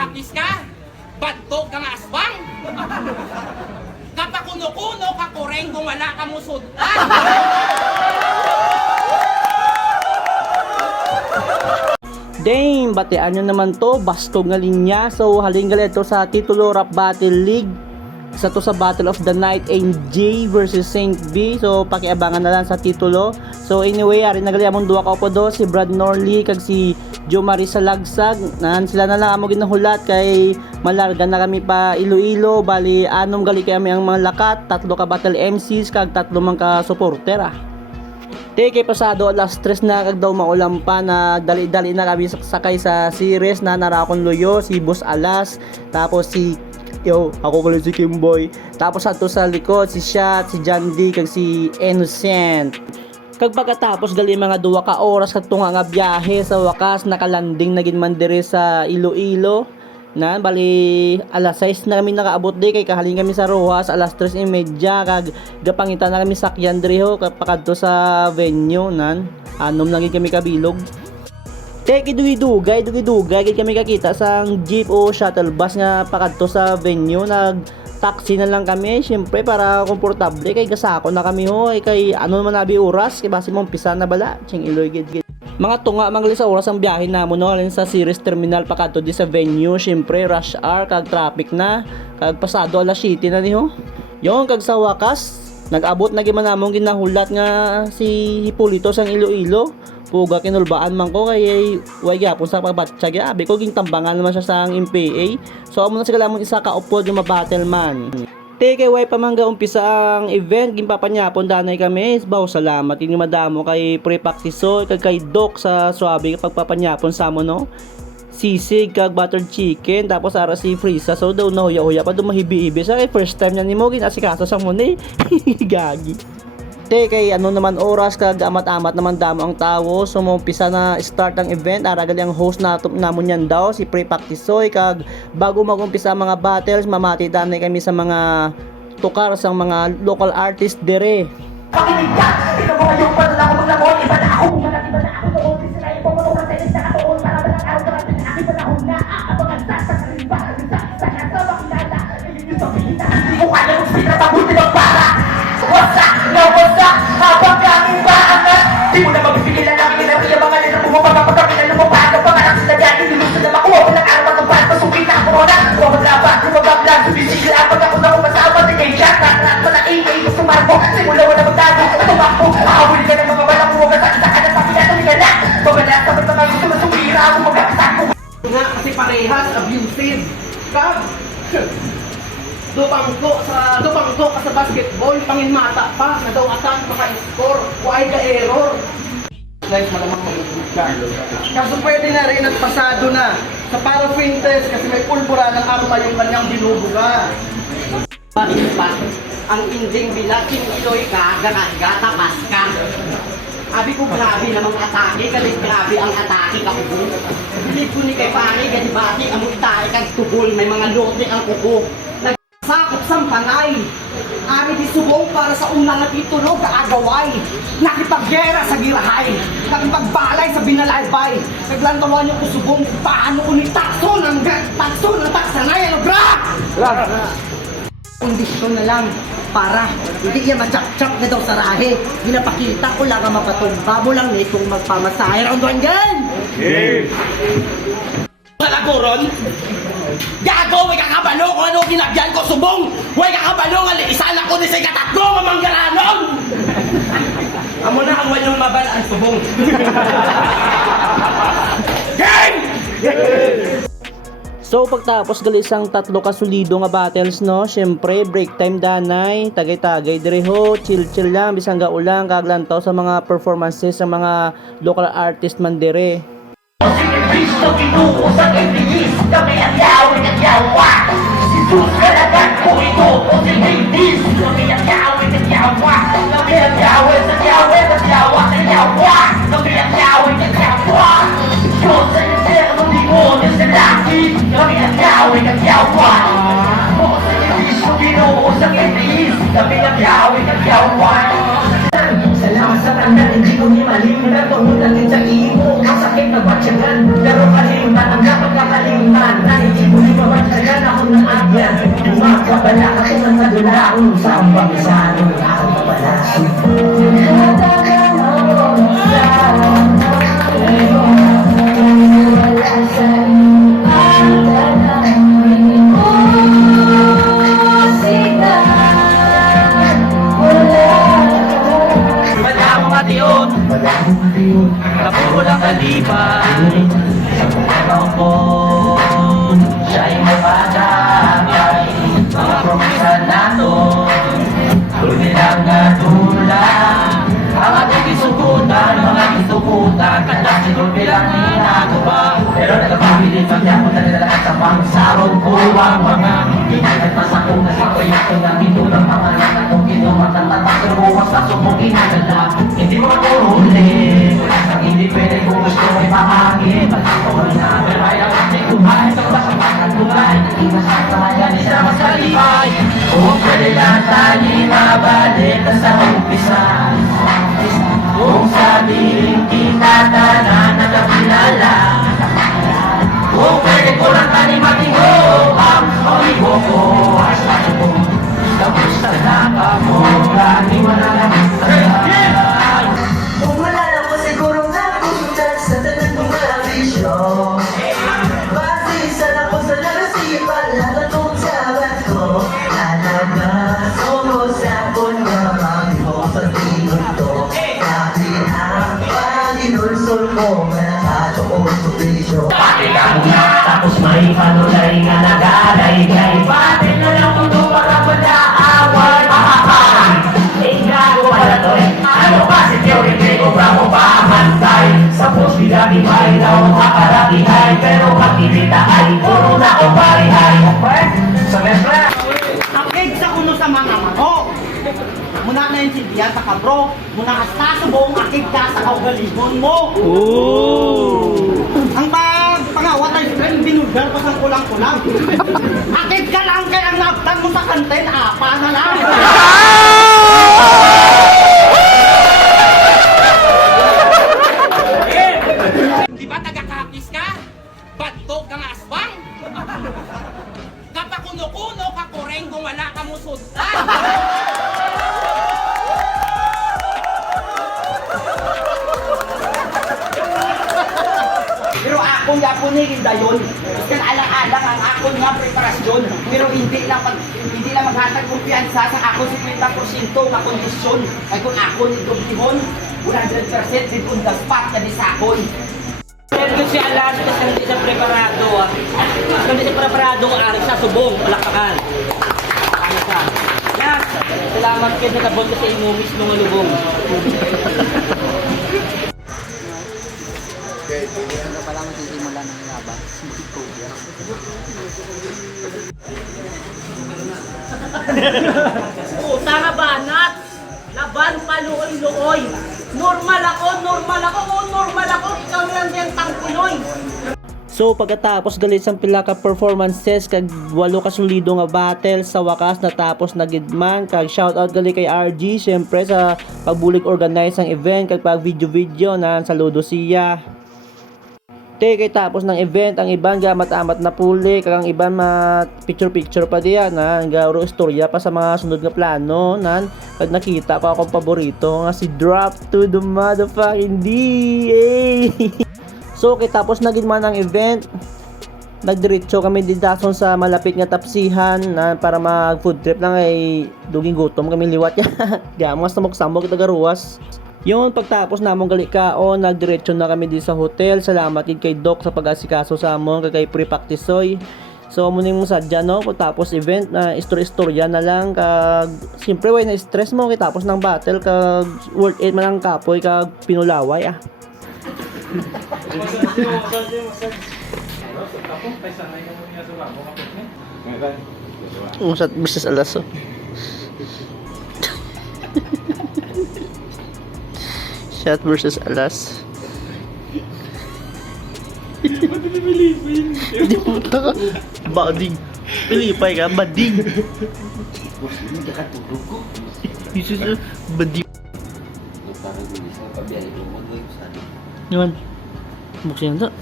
Kakahakis ka? Badtog kang aswang? Kapakuno-kuno ka kureng kung wala ka musudan? Dame, batian nyo naman to, bastog nga linya. So halin ito sa titulo Rap Battle League. Isa to sa Battle of the Night NJ versus Saint B. So pakiabangan na lang sa titulo. So anyway, ari nagali among duwa ka upo do, si Brad Norley kag si Jo Marisa Lagsag. Sila na lang amo ginahulat kay malarga na kami pa Iloilo. Bali anom gali kami ang mga lakat, tatlo ka battle MCs kag tatlo man ka supporter kay pasado alas 3 na kag daw maulam pa na dali-dali na kami sakay sa series na narakon Loyo, si Boss Alas, tapos si ako si Kimboy, tapos ato sa likod si Shot, si John D kag si Innocent. Kag pagkatapos gali mga duwa ka oras kag tunga nga biyahe, sa wakas nakalanding na gid man dire sa Iloilo. Bali alas 6 na kami nakaabot di kay kahaling kami sa Rojas alas 3:30 kag gapangita na kami sakyan diri ho kapakadto sa venue anom lang gid kami kabilog. Teki dugay gid kami kakita sa jeep o shuttle bus nga pakadto sa venue. Taxi na lang kami syempre para komportable kay gasako na kami ho kay ano man nabi oras kay base mo umpisa na bala ching Iloy gid. Mga tunga mangli sa oras ang biyahe namo no alin sa series terminal pakadto di sa venue, syempre rush hour kag traffic na kag pasado alas 7 na ni ho. Yung kag sa wakas nag-abot na gyud namong ginahulat nga si Hipolito sang Iloilo. Puga kinulbaan man ko kay way gyapon sa pagbatsa abi ko ging tambangan naman siya sang MPA. So amo na sigala mong isa ka upod yung mabattle man. Kay way pamangga umpisa ang event gimpapanyapon danay kami. Baw salamat ini madamo kay Pre-Practice kag kay Doc sa suabe pagpapanyapon sa mo no. Sisig kag buttered chicken tapos ara si Frisa so daw na huya pa dumahibi-ibi sa first time niya nimo ginasikaso sa mo ni gagi. Kay ano naman oras kag amat-amat naman damo ang tawo, so umpisa na start ang event. Aragali ang host namon yan daw si Pre-Practice kag bago magumpisa mga battles mamati danay kami sa mga tukar sa mga local artist dire. Pakinig ka! Ito mo ngayong panalako maglakon, iba na ako! Iba na ako doon, sisirain po mo ng tenis na katoon para ba ng araw natin na aking panahon na aabangan sa kalimba, sa makilala, ayun yung pagpilita. Hindi ko kaya kung sinatabuti ng para! Wasak na wasak, habang kami maangat! Di mo na mabibigilan namin ang iya mga nila bumababa pagkapilan mo pa ang pangarap sila dyan, nilusun na makuha mo ng araw at upan, pasukin na ako na, huwag maglaba, lumabag lang, sumisigla, pag ako na umasama, tingay siya, nakanat pa na ingay, gusto marko, simula mo na magtago, tumakbo, makahuli ka ng mga walang huwag at sa kanan sa pinatong ka na, pagkala sa mga gusto masumira ako magkakasako. Nga kasi parehas, abusive, kag, dupangko ka sa basketball, panginmata pa, na daw atan maka-score, why ka error? Guys, malamang mag-good ka. Kaso pwede na rin at pasado na sa paraffin test kasi may pulbura ng arma yung kanyang binubuga. Paispat, ang inding bilaking iloy ka, gatapas ka. Abi ko grabe namang atake, kasi grabe ang atake ka kuko. Bilib ko ni kay pare, kasi bati ang itake kag tubol, may mga lote ang kuko. Sakop sang panay, ari di subong para sa unang natitulog kaagaway. Nakipagyera sa girahay, nakipagbalay sa binalaybay. Naglantawan yung kusubong paano ko ni takso ng taksanay, ano bra? Kondisyon na lang para hindi yan matsak-tsak na daw sa rahe. Ginapakita ko lang ang mapatumba mo lang nitong magpamasahe. Round 1 gan! Okay. Talagoron? Gago, way kakabalo kung ano ginagyan ko subong! Way kakabalo nga liisan ako ni sa katatlo mamanggalanong! Amo na ang wanyang mabala ang subong. Game! So pagtapos gali isang tatlo ka solido nga battles no, syempre break time danay, tagay-tagay dire ho, chill lang bisang gaulang kaglantaw sa mga performances sa mga local artist man dire. Kristo kinuusap ang tingis, kami ang yawin at yawa. Si Jesus kalagat ko ito, o si Hades, kami ang yawin at yawa. Kami ang yawin at yawin at yawa at yawa. Kami ang yawin at yawa. Diyos sa interno demonyo sa langit, kami ang yawin at yawa. O si Kristo kinuusap ang tingis, kami ang yawin at yawa. Salamat sa tangan, hindi ko ni malimutan tungunan din sa imo. Ang sakit na batsyagan, pero kalimutan ang dapat kakalimutan. Na hindi mo niya. Makapala ako ng nadulaon sa pamisano ako kapala. Madamo nga tiyon, napulang kalibay. Sa pulang ko, siya'y mapagagay. Mga promesa natin, tuloy lang nga tulang. Ang ating isukutan, mga isukutan, kanya siguro bilang hinagawa. Pero nagpapabilit pag niya ko talaga sa pangsarong ko ang mga nagpasakong na sikoy ako na bitulang mga nakatong kinumatan at pagkabukas sa sumugin na dala. Hindi mo makuhuli, ang hindi pwede kung gusto mo'y pahangin. Pagkakuhan na, pero ay ang ating kumain sa kasamakan buhay. Naging sa kamayan, isa masalibay. Kung pwede lang tayo mabalik sa umpisa. Kung sabihin kita na nakakilala. Kung pwede ko lang tayo matingo ang pamigo ko. Asa ko, tapos na nakamura. Di mo na lang sa Kung wala na po siguro nakusutan sa tanan kong mga bisyo. Basisan ako sa narasipan, lahat kong sabat ko. Lalabas ako sa pungamang mo sa tingin to. Dahil ang Panginoon mo, nakatoon sa bisyo. Pati kang tapos may panulay nga nag-alay-gay. Pati na lang mundo para pag-aaway. Gago pala to eh. Ano kasi teori ko bravo pa hantay. Sa posbida di mailaw makaratihay. Pero pagkilita ay puro na o barihay. Sa mesra. Akig sa kuno sa mga manok. Muna na yung silbihan sa kabro. Muna hasta sa buong akig ka sa kaugalingon mo. Ang pangawat ay binulgar pa sa kulang-kulang. Akig ka lang kaya ang nabtan mo sa kanten, apa na lang. Di ba taga-kakis ka? Badtog kang aswang? Kapakuno-kuno ka koreng kung wala ka mo sundan. Pero ako nga po nilinda yun. Kasi alang-alang ang ako nga preparasyon. Pero hindi lang maghatag kumpiyansa sa ako 50% na kondisyon. Ay kung ako ni Dugtihon, 100% din kung the spot na di sakon. Pero si Alas kasi hindi siya preparado. Hindi siya preparado ang aring sa subong. Palakpakan. Ano siya? Yes! Salamat kayo na nabot ko sa imo mismo ng lubong. Puta nga banat! Laban paluoy-luoy! Normal ako! Normal ako! Ikaw lang din tangkuloy! So pagkatapos galit sang pila ka performances kag walo ka solido nga battle sa wakas natapos na gidman kag shoutout gali kay RG syempre sa pagbulig organize ang event kag pag video na saludo siya. Kay tapos ng event ang iban gamat-amat na puli kag ang iban picture pa diyan na garo istorya pa sa mga sunod nga plano nan kag nakita pa akong paborito nga si Drop to the Motherfucking D. So kay tapos na gid man ang event nagdiretso kami didason sa malapit nga tapsihan na para mag food trip lang ay duging gutom kami liwat ya. Gamas na mogsambog tagaruwas. Yun, pagtapos namong gali kaon, nagdiretso na kami di sa hotel. Salamat din kay Doc sa pag-asikaso sa amon, kay Prepactisoy. So, muning mo sadya, no? Pagtapos event, na istorya na lang. Kag, siyempre, way na stress mo. Kay tapos ng battle, kag worth it man ang kapoy, kag pinulaway, ah. Musat versus Alaso. Shot versus Alas. Hindi mo taka. Bading. Pilipay ka, bading. Jesus, bading. Yan. Buksan yan ta.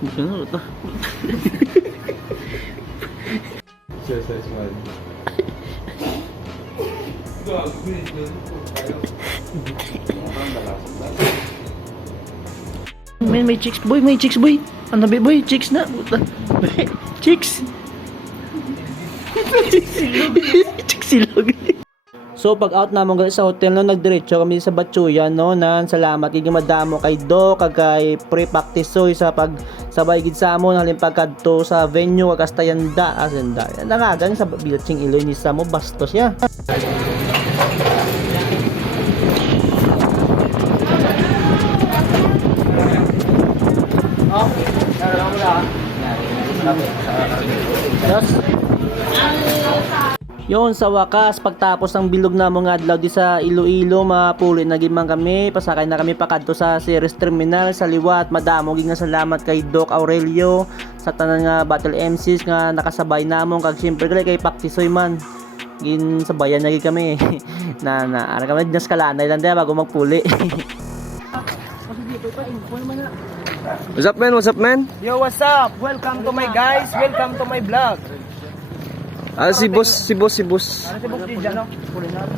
Buksan yan ta. Man, may chicks boy, may chicks boy. Ano ba boy, chicks na. Chicks. Chicks silog. So pag out namon gali sa hotel no, nagdiretso kami sa Batsuyan no, nan salamat gid madamo kay Doc kag kay pre-practice sa pag sabay gid sa amon halin pagkadto sa venue kag Castayanda asenda. Nangagan sa Bilching Iloy ni sa mo bastos ya. Yon sa wakas pagtapos ng bilog na mga adlaw di sa Iloilo mapuli na gid man kami pasakay na kami pakadto sa Ceres Terminal sa liwat madamo gid nga salamat kay Doc Aurelio sa tanan nga battle MCs nga nakasabay namon kag syempre kay Paktisoy man gin sabayan na gid kami na ara kami nas kalanay lang dia bago magpuli. What's up, man? What's up, man? Yo, what's up? Welcome to my guys, welcome to my vlog. Si boss. Ano si Boss DJ, no? Puli na.